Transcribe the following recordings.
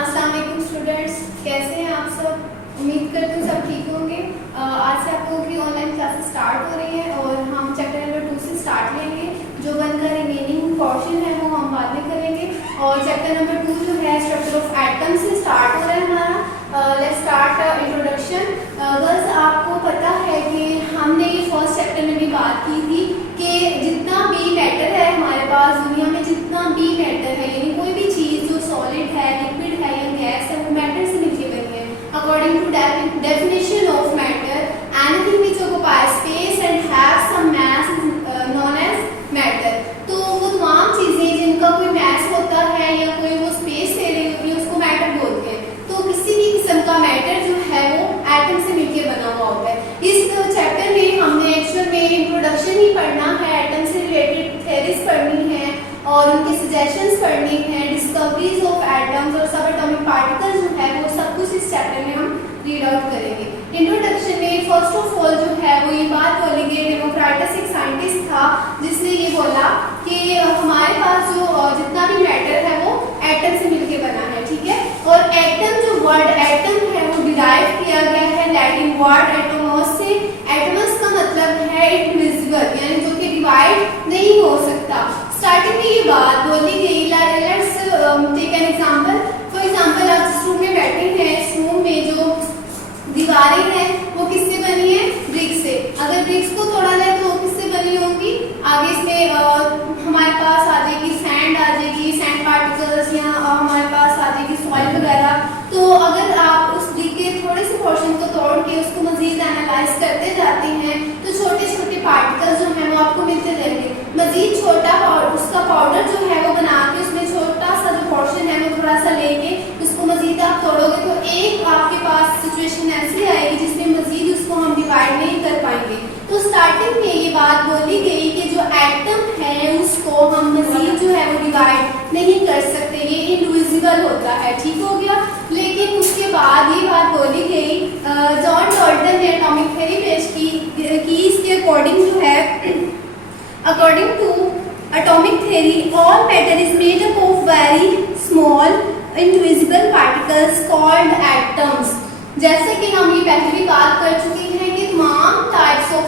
अस्सलाम वालेकुम स्टूडेंट्स, कैसे हैं आप सब। उम्मीद करते हैं सब ठीक होंगे। आज से आप लोगों की ऑनलाइन क्लासेस स्टार्ट हो रही हैं और हम चैप्टर नंबर 2 से स्टार्ट लेंगे। जो बनकर रिमेनिंग पोर्शन है वो हम बाद में करेंगे और चैप्टर नंबर 2 जो है स्ट्रक्चर ऑफ एटम से स्टार्ट हो रहा है हमारा। Let's start introduction. गर्ल्स, आपको पता है कि हमने ये फर्स्ट चैप्टर में भी बात की थी कि जितना भी मैटर है हमारे पास दुनिया में, जितना भी मैटर है यानी कोई भी चीज़ जो सॉलिड है, लिक्विड है या गैस है, वो मैटर से मिलकर बनी है। According to definition of matter, anything which occupies space and has some mass is known as matter। तो वो तमाम चीज़ें जिनका कोई mass होता है या कोई वो space ले रही होती है उसको matter बोलते हैं। तो किसी भी किस्म का matter जो है वो एटम से मिलकर बना हुआ होता है। इस चैप्टर में हमने एक्चुअल में इंट्रोडक्शन ही पढ़ना है, एटम से रिलेटेड थ्योरीज पढ़नी है और उनके सजेशंस पढ़नी है, डिस्कवरीज ऑफ एटम्स और सब एटॉमिक पार्टिकल्स जो है वो सब कुछ इस चैप्टर में हम रीड आउट करेंगे। इंट्रोडक्शन में फर्स्ट ऑफ ऑल जो है वो ये बात बोलेंगे, डेमोक्राटस एक साइंटिस्ट था जिसने ये बोला कि हमारे पास जो जितना भी मैटर है वो एटम से मिलकर बना है, ठीक है। और एटम जो वर्ड एटम है वो डिराइव किया गया है लैटिन वर्ड एटोमस से। एटमस का मतलब है इनविजिबल, यानी जो कि डिवाइड नहीं हो सकता। स्टार्टिंग में ये बात बोली गई, let's take an example. For example, आप जिस रूम में बैठे हैं, इस रूम में जो दीवारें हैं वो किससे बनी है? ब्रिक से। अगर ब्रिक्स को तोड़ा जाए तो वो किससे बनी होंगी? आगे इसमें हमारे पास आ जाएगी सैंड, आ जाएगी सैंड पार्टिकल्स, या हमारे पास आ जाएगी सॉइल वगैरह। तो अगर आप उस ब्रिक के थोड़े से पोर्शन को तोड़ के उसको मजीद एनालाइज करते जाते हैं तो छोटे छोटे पार्टिकल्स जो हैं वो आपको मिलते जाएंगे। मजीद छोटा उसका पाउडर जो है वो बना के उसमें छोटा सा जो पोर्शन है वो थोड़ा सा लेके उसको मजीद आप तोड़ोगे तो एक आपके पास सिचुएशन ऐसी आएगी जिसमें मजीद उसको हम डिवाइड नहीं कर पाएंगे। तो स्टार्टिंग में ये बात बोली गई कि जो एटम है उसको हम मजीद जो है वो डिवाइड नहीं कर सकते, ये इनडिविजिबल होता है, ठीक हो गया। लेकिन उसके बाद ये बात बोली गई, जॉन डाल्टन ने एटॉमिक थ्योरी पेश की इसके अकॉर्डिंग जो है, according to atomic theory, all matter is made up of very small indivisible particles called atoms। जैसे कि हम ये पहले भी बात कर चुके हैं कि तमाम टाइप्स ऑफ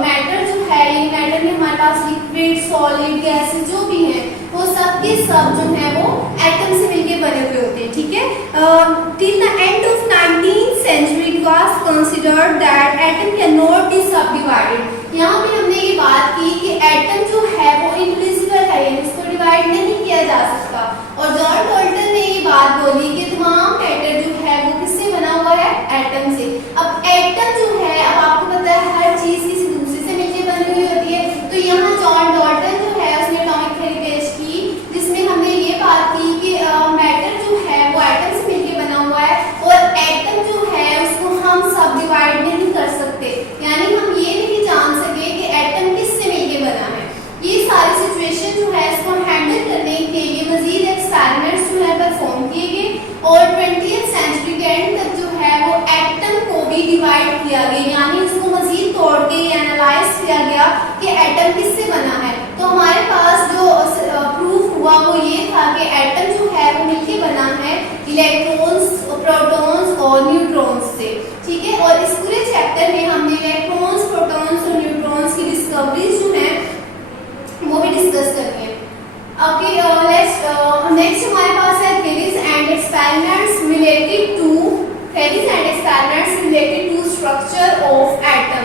मैटर जो है, ये मैटर में हमारे पास लिक्विड, सॉलिड, गैसेस जो भी हैं वो सब के सब जो है वो एटम से मिलके बने हुए होते हैं, ठीक है। Till the end of 19th century it was considered that atom cannot be subdivided। यहाँ पे हमने ये बात की कि एटम जो है वो इनविजिबल है, यानी इसको डिवाइड नहीं किया जा सकता। और जॉन डाल्टन ने ये बात बोली कि तमाम मैटर जो है वो किससे बना हुआ है? एटम से। अब एटम जो है, अब आपको पता है हर चीज किसी दूसरे से मिलकर बनी हुई होती है। तो यहाँ जॉन डाल्टन जो है उसने एटॉमिक थ्योरी पेश की जिसमें हमने ये बात की कि मैटर जो है वो एटम से मिलकर बना हुआ है और एटम जो है उसको हम सब डिवाइड नहीं कर सकते, यानी हम ये नहीं जान सके कि एटम किससे मिलकर बना है। ये सारी सिचुएशन जो है इसको हैंडल करने के लिए मजीद एक्सपेरिमेंट्स जो है परफॉर्म किए गए और 20th सेंचुरी के एंड तक जो है वो एटम को भी डिवाइड किया गया, यानी उसको मजीद तोड़ के एनालाइज किया गया कि एटम किससे बना है। तो हमारे पास जो प्रूफ हुआ वो ये था कि एटम जो है वो मिलके बना है इलेक्ट्रॉन्स, प्रोटॉन्स और न्यूट्रॉन्स से, ठीक है। और इस पूरे चैप्टर में हमने इलेक्ट्रॉन्स, प्रोटॉन्स और न्यूट्रॉन्स की डिस्कवरीज जो है वो भी डिस्कस करनी है। ओके, नेक्स्ट हमारे पास है theories and experiments related to structure of atom.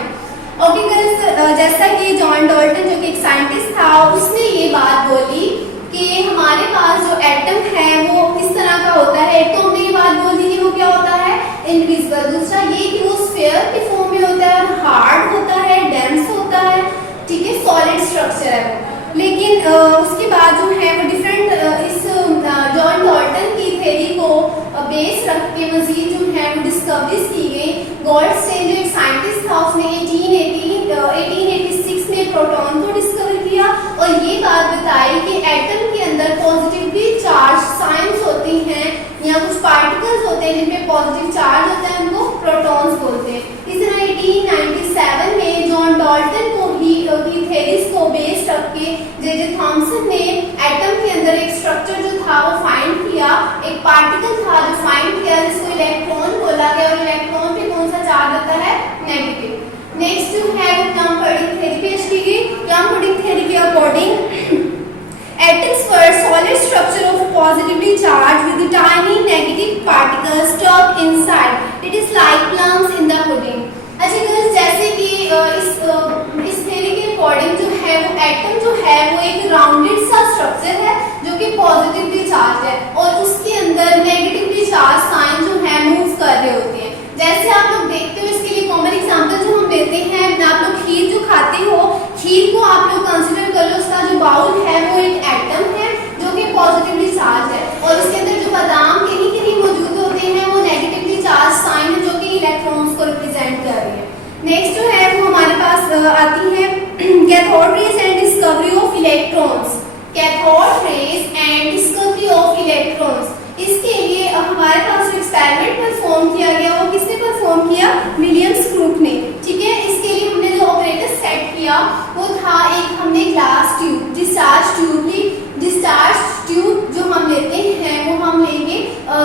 Okay girls, जैसा कि जॉन डाल्टन जो कि एक साइंटिस्ट था उसने ये बात बोली कि हमारे पास जो एटम है वो किस तरह का होता है। एक तो हमने ये बात बोली कि वो क्या होता है? इनविजिबल। दूसरा ये कि वो स्फीयर के फॉर्म में होता है, हार्ड होता है, डेंस होता है, ठीक है, सॉलिड स्ट्रक्चर है वो। लेकिन उसके बाद जो है वो डिफरेंट इस जॉन डाल्टन की थ्योरी को बेस रख के मजीद जो है वो डिस्कवरीज की गई। गोल्डस्टीन जो एक साइंटिस्ट था उसने 1886 में प्रोटॉन को डिस्कवर किया और ये बात बताई कि एटम के अंदर पॉजिटिवली चार्ज साइंस होती हैं या कुछ पार्टिकल्स होते हैं जिनमें पॉजिटिव चार्ज होता है, उनको प्रोटॉन्स बोलते हैं। इस तरह 1897 में जॉन डाल्टन को ही थ्योरीज को बेस रख के जे थॉमसन ने एटम के अंदर एक स्ट्रक्चर जो था वो फाइंड किया, एक पार्टिकल था जो फाइंड किया जिसको इलेक्ट्रॉन बोला गया, और इलेक्ट्रॉन पे कौन सा चार्ज आता है, नेगेटिव। नेक्स्ट जो है वो क्लम पुडिंग थ्योरी पेश की गई। क्लम पुडिंग थ्योरी के according atoms were solid structure of positively charged with the tiny negative particles stuck inside. It is like plums in the pudding. अच्छा गर्ल्स, जैसे कि इस थ्योरी के अकॉर्डिंग जो है वो एटम जो है वो एक राउंडेड सा स्ट्रक्चर है जो कि पॉजिटिवली चार्ज है, और उसके अंदर नेगेटिवली चार्ज साइन जो है मूव कर रहे होते हैं। जैसे आप लोग देखते हो, इसके लिए कॉमन एग्जांपल जो हम लेते हैं, आप लोग खीर जो खाते हो, खीर को आप लोग कंसीडर कर लो, उसका जो बाउल है वो एक एटम है जो कि पॉजिटिवली चार्ज है, और उसके अंदर जो बादाम कहीं कहीं मौजूद होते हैं वो नेगेटिवली चार्ज साइन है जो कि इलेक्ट्रॉन्स को रिप्रेजेंट कर रही है। नेक्स्ट जो है वो हमारे पास आती है cathode rays and discovery of electrons. Cathode rays and discovery of electrons, इसके लिए हमारे पास जो एक्सपेरिमेंट परफॉर्म किया गया वो किसने परफॉर्म किया, विलियम स्क्रूप ने। ठीक है, इसके लिए हमने जो ऑपरेटर सेट किया वो था एक हमने ग्लास ट्यूब, डिस्चार्ज ट्यूब ली। डिस्चार्ज ट्यूब जो हम लेते हैं वो हम लेंगे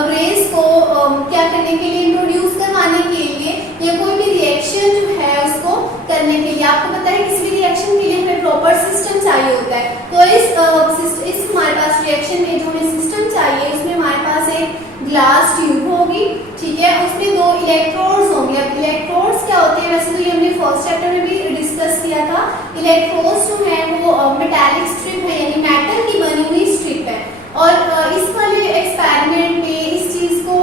रेज को क्या करने के लिए, इंट्रोड्यूस करवाने के लिए, या कोई भी रिएक्शन जो है उसको करने के लिए। आपको पता है किसी भी रिएक्शन के लिए हमें प्रॉपर सिस्टम चाहिए होता है, तो इस हमारे पास रिएक्शन में जो हमें सिस्टम चाहिए उसमें हमारे पास एक ग्लास ट्यूब होगी। ठीक है, उसमें दो इलेक्ट्रोड्स होंगे। अब इलेक्ट्रोड्स क्या होते हैं, वैसे तो ये हमने फर्स्ट चैप्टर में भी डिस्कस किया था। इलेक्ट्रोड्स जो है वो मेटालिक स्ट्रिप है, यानी मेटल की बनी हुई स्ट्रिप है, और इस वाले एक्सपेरिमेंट में इस चीज को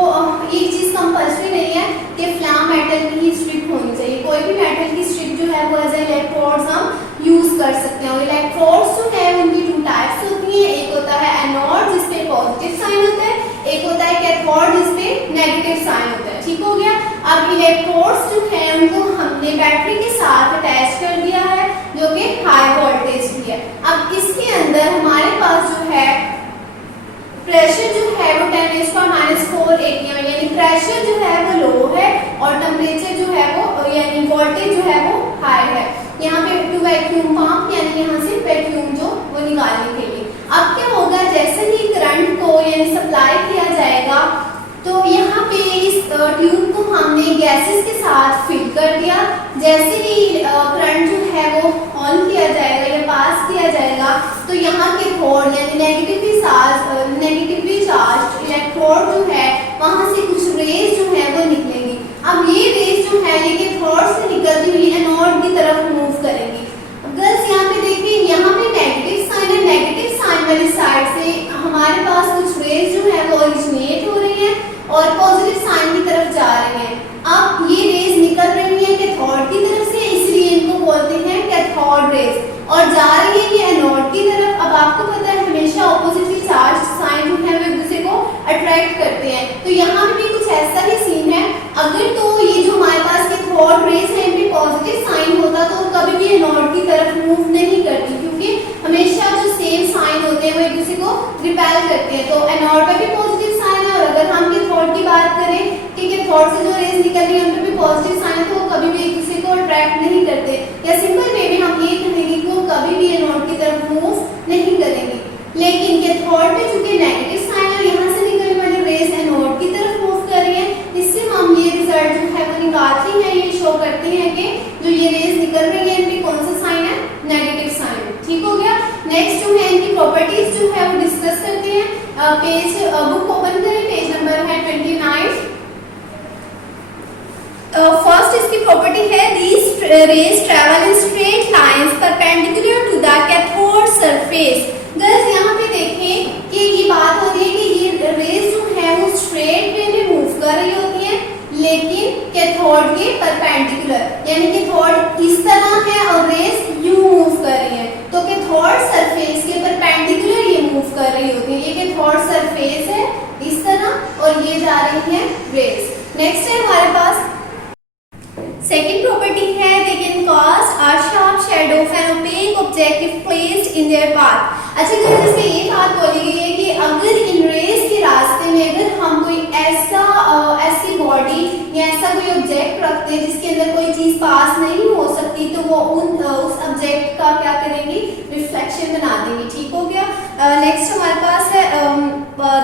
एक चीज कंपल्सरी नहीं है कि फ्लैम मेटल की ही स्ट्रिप होनी चाहिए, कोई भी मेटल की स्ट्रिप जो है वो एज इलेक्ट्रोड्स हम यूज कर सकते हैं। और इलेक्ट्रोड्स जो है उनकी टू टाइप्स होती हैं, एक होता है एनोड जिसपे पॉजिटिव साइन होता है, एक होता है कैथोड जिसपे नेगेटिव साइन होता है। ठीक हो गया। अब इलेक्ट्रोड्स जो है उनको हमने बैटरी के साथ अटैच कर दिया है जो कि हाई वोल्टेज की है। अब इसके अंदर हमारे पास जो है प्रेशर जो है वो 10⁻⁴ atm है, यानी प्रेशर जो है वो लो है और टेम्परेचर जो है वो यानी वोल्टेज जो है वो हाई है। यहाँ पे टू वैक्यूम पंप, यानी यहाँ से वैक्यूम जो वो निकालने के लिए। अब क्या होगा, जैसे ही करंट को यानी सप्लाई किया जाएगा तो यहाँ पे इस ट्यूब को हमने गैसेस के साथ फिल कर दिया। जैसे ही करंट जो है वो ऑन किया जाएगा या पास किया जाएगा तो यहाँ के थोड़ यानी नेगेटिवली चार्ज इलेक्ट्रोड जो है वहाँ से कुछ रेज जो है वो निकलेंगी। अब ये रेज जो है ये थोड़ से निकलती हुई एनोड की तरफ मूव करेंगी। गर्ल्स यहाँ पे देखिए, यहाँ पे नेगेटिव साइन है, नेगेटिव साइन वाली साइड से हमारे पास कुछ रेज जो है वो ओरिजिनेट हो रही है और पॉजिटिव साइन की तरफ जा रही हैं। अब ये रेज निकल रही है कैथोड की तरफ से, इसलिए इनको बोलते हैं कैथोड रेज, और जा रही है ये एनोड की तरफ। अब आपको पता है हमेशा ऑपोजिटली चार्ज साइन जो है वो एक दूसरे को अट्रैक्ट करते हैं, तो यहाँ भी कुछ ऐसा ही सीन है। अगर तो ये जो हमारे पास कैथोड रेज है इनमें पॉजिटिव साइन होता तो कभी भी एनोड की तरफ मूव नहीं करती, क्योंकि हमेशा जो सेम साइन होते हैं वो एक दूसरे को रिपेल करते हैं। तो एनोड पे भी पॉजिटिव साइन है, और अगर हम कैथोड की बात करें कि कैथोड से जो रेज निकल रही है उन पे भी पॉजिटिव साइन है, तो वो कभी भी एक दूसरे को अट्रैक्ट नहीं करते, या सिंपल वे में हम ये कहेंगे कि वो कभी भी एनोड की तरफ मूव नहीं करेंगे। लेकिन कैथोड पे चूंकि नेगेटिव साइन है, यहाँ से निकलने वाली रेज एनोड की तरफ मूव कर रही है, इससे हम ये रिजल्ट जो है वो निकालते हैं, ये शो करते हैं कि जो ये रेज निकल रही है इनपे कौन सा साइन है, नेगेटिव साइन। ठीक हो गया। नेक्स्ट जो है इनकी प्रॉपर्टीज जो है वो डिस्कस करते हैं। पेज बुक ओपन करें, पेज नंबर है 29। फर्स्ट इसकी प्रॉपर्टी है these rays travel in straight lines perpendicular to the cathode surface। Girls यहाँ पे देखें कि ये बात हो रही है कि ये रेज जो है वो स्ट्रेट वे में मूव कर रही होती है, लेकिन कैथोड के परपेंडिकुलर, यानी कैथोड इस तरह है और रेज यूं मूव कर रही है, तो कैथोड सरफेस के परपेंडिकुलर ये मूव कर रही होती है। ये कैथोड सरफेस है इस तरह और ये जा रही है रेज। नेक्स्ट है हमारे पास सेकेंड प्रॉपर्टी है they can cast a sharp shadow of an opaque object if placed in their path। अच्छा गर्ल्स, इसमें ये बात बोली गई है कि अगर इन रेज के रास्ते में अगर हम कोई ऐसी बॉडी या ऐसा कोई ऑब्जेक्ट रखते हैं जिसके अंदर कोई चीज पास नहीं हो सकती सकती तो वो उस ऑब्जेक्ट का क्या करेंगी, रिफ्लेक्शन बना देंगी। ठीक हो गया। नेक्स्ट हमारे पास है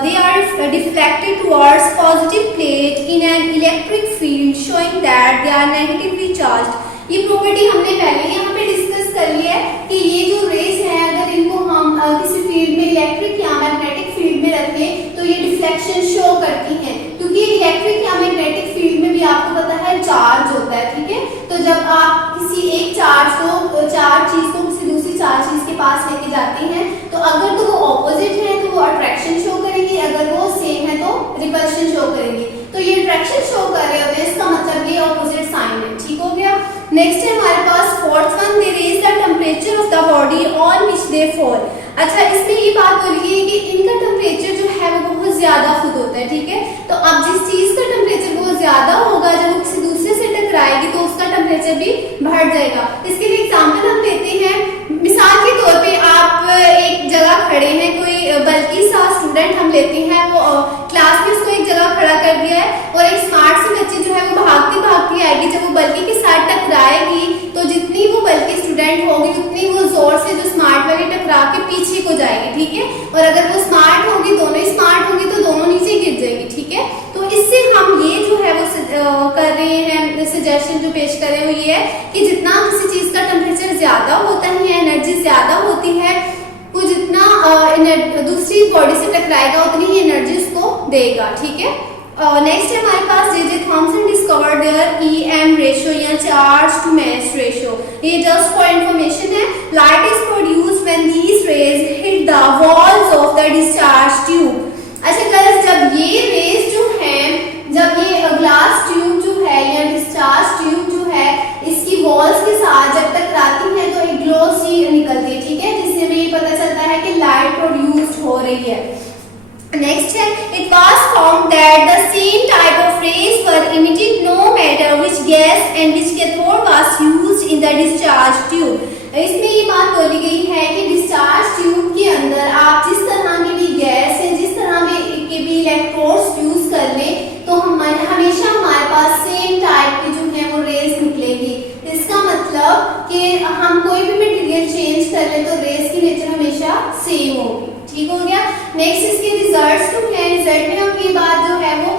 they are deflected towards positive plate in an electric field showing that they are negatively charged. ये प्रॉपर्टी हमने पहले यहाँ पे डिस्कस कर लिया है कि ये जो रेस है अगर इनको हम किसी फील्ड में इलेक्ट्रिक या मैग्नेटिक फील्ड में रखें तो ये डिफ्लेक्शन शो करती हैं, क्योंकि इलेक्ट्रिक या मैग्नेटिक फील्ड में भी आपको पता है चार्ज होता है। ठीक है, तो जब आप किसी एक चार्ज चीज को किसी दूसरी चार्ज चीज के पास लेके जाते हैं तो अगर तो वो ऑपोजिट है तो वो अट्रैक्शन शो करेंगे, अगर वो सेम है तो रिपल्शन शो करेंगे। तो ये अट्रैक्शन शो कर रहे होते हैं, इसका मतलब ये ऑपोजिट साइन है। ठीक हो गया। नेक्स्ट है हमारे पास fourth one, they raise the temperature of the body on which they fall. अच्छा, इसमें ये बात हो रही है कि इनका टेम्परेचर जो है वो बहुत ज्यादा खुद होता है। ठीक है, तो अब जिस चीज का टेम्परेचर बहुत ज्यादा होगा जब वो किसी दूसरे से टकराएगी तो उसका टेम्परेचर भी बढ़ जाएगा। इसके लिए एग्जाम्पल हम लेते हैं, मिसाल के तौर पे आप एक जगह खड़े हैं, कोई बल्कि सा स्टूडेंट हम लेते हैं, वो क्लास में उसको एक जगह खड़ा कर दिया है और एक स्मार्ट सी बच्ची जो है वो भागती भागती आएगी। जब वो बल्कि के साथ टकराएगी तो जितनी वो बल्कि स्टूडेंट होगी उतनी वो जोर से जो स्मार्ट वाली टकरा के पीछे को जाएगी। ठीक है, और अगर वो स्मार्ट होगी, दोनों ही स्मार्ट होगी तो दोनों नीचे गिर जाएंगी। ठीक है, तो इससे हम ये जो है वो कर रहे हैं, सजेशन जो पेश कर रहे हैं वो ये है कि जितना किसी चीज का टेम्परेचर ज्यादा होता है, एनर्जी ज्यादा होती है, वो जितना दूसरी बॉडी से टकराएगा उतनी ही एनर्जी उसको देगा। ठीक है। नेक्स्ट है हमारे पास J Thomson discovered their EM ratio या चार्ज टू मास रेशियो। ये जस्ट फॉर इंफॉर्मेशन है। Light is produced when these rays hit the walls of the discharge tube. अच्छा गर्ल्स, जब ये रेज जो है, जब ये ग्लास ट्यूब जो है या डिस्चार्ज ट्यूब जो है इसकी वॉल्स के साथ जब टकराती है तो एक ग्लो सी निकलती है। ठीक है, जिससे हमें ये पता चलता है कि लाइट प्रोड्यूस्ड हो रही है। Next है, it was found that the same type of rays were emitted no matter which gas and which cathode was used in the discharge tube। इसमें ये बात बोली गई है कि डिस्चार्ज ट्यूब के अंदर आप जिस तरह की भी गैस है, जिस तरह के भी इलेक्ट्रोड्स यूज कर लें तो हमेशा हमारे पास सेम टाइप की जो है वो रेस निकलेगी। इसका मतलब कि हम कोई भी मटेरियल चेंज कर ले तो रेस की नेचर हमेशा सेम होगी। ठीक हो गया। नेक्स्ट इसके रिजल्ट्स जो है, रिजल्ट में हम ये बात जो है वो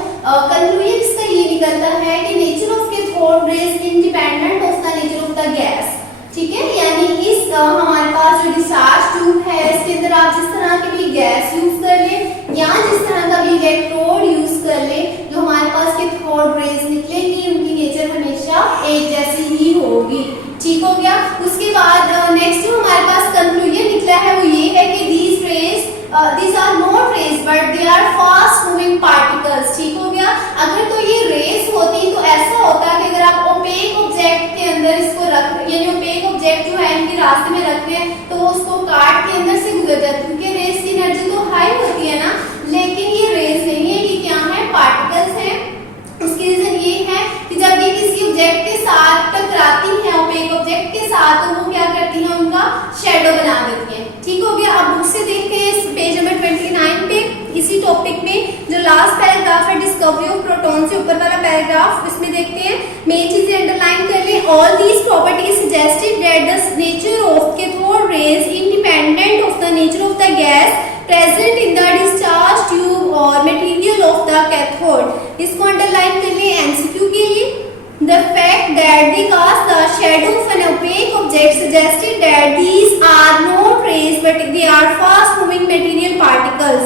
कंक्लूजन इसका ये निकलता है कि nature of cathode rays independent of the nature of the gas. ठीक है, यानी इस हमारे पास जो डिस्चार्ज ट्यूब है इसके अंदर आप जिस तरह की भी गैस यूज कर ले या जिस तरह का भी इलेक्ट्रोड यूज कर ले, जो हमारे पास कैथोड रेज निकलेंगी उनकी नेचर हमेशा एक जैसी ही होगी। ठीक हो गया। उसके बाद नेक्स्ट जो हमारे पास कंक्लूजन निकला है वो ये है कि these are not rays but they are fast moving particles। ठीक हो गया। अगर तो ये रेस होती तो ऐसा होता कि अगर आप ओपेक ऑब्जेक्ट के अंदर इसको रख, यानी ओपेक ऑब्जेक्ट जो है इनके रास्ते में रख रहे हैं तो वो उसको काट के अंदर से गुजर जाती है, क्योंकि रेस की एनर्जी तो हाई होती है ना। लेकिन ये रेस नहीं है, कि क्या है, पार्टिकल्स हैं। उसकी रीजन ये है कि जब ये किसी ऑब्जेक्ट के साथ टकराती हैं, ओपेक ऑब्जेक्ट के साथ, तो वो क्या करती हैं, उनका शेडो बना देती हैं। ठीक हो गया। अब बुक से देखते हैं पेज नंबर 29 पे इसी टॉपिक में जो लास्ट पैराग्राफ है डिस्कवरी ऑफ प्रोटॉन से ऊपर वाला पैराग्राफ, इसमें देखते हैं मेन चीजें अंडरलाइन कर ले। All these properties suggested that the nature of cathode rays independent of the nature of the gas present in the discharge tube और मटेरियल ऑफ द कैथोड। इसको अंडरलाइन कर ले एमसीक्यू के लिए। The fact that they cast the shadow of an opaque object suggested that these are not rays but they are fast moving material particles।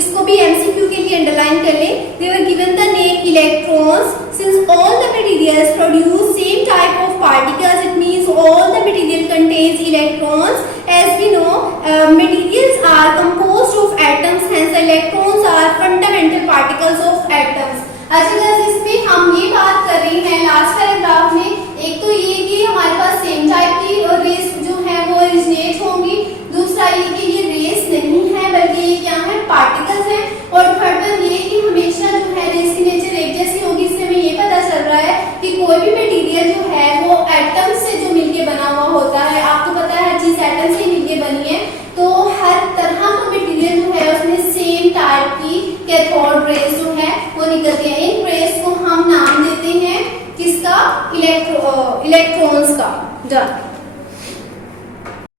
इसको भी MCQ के लिए underline कर लें। They were given the name electrons since all the materials produce same type of particles, it means all the material contains electrons। As we know, materials are composed of atoms, hence the electrons are fundamental particles of atoms। अच्छा guys, इसमें हम ये बात कर रहे हैं last paragraph में, एक तो ये कि हमारे पास सेम टाइप की रेस जो है वो ओरिजिनेट होंगी, दूसरा ये कि ये रेस नहीं है बल्कि ये क्या है, पार्टिकल्स हैं, और थर्ड वन ये कि हमेशा जो है रेस की नेचर एक जैसी होगी। इससे हमें ये पता चल रहा है कि कोई भी मटेरियल जो है वो एटम से जो मिलके बना हुआ होता है, आपको पता है हर चीज एटम से मिलके बनी है, तो हर तरह का मटेरियल जो है उसमें सेम टाइप की कैथोड रेस जो है वो निकलती है। इन रेस को हम नाम देते हैं किसका, इलेक्ट्रॉन्स का। डन।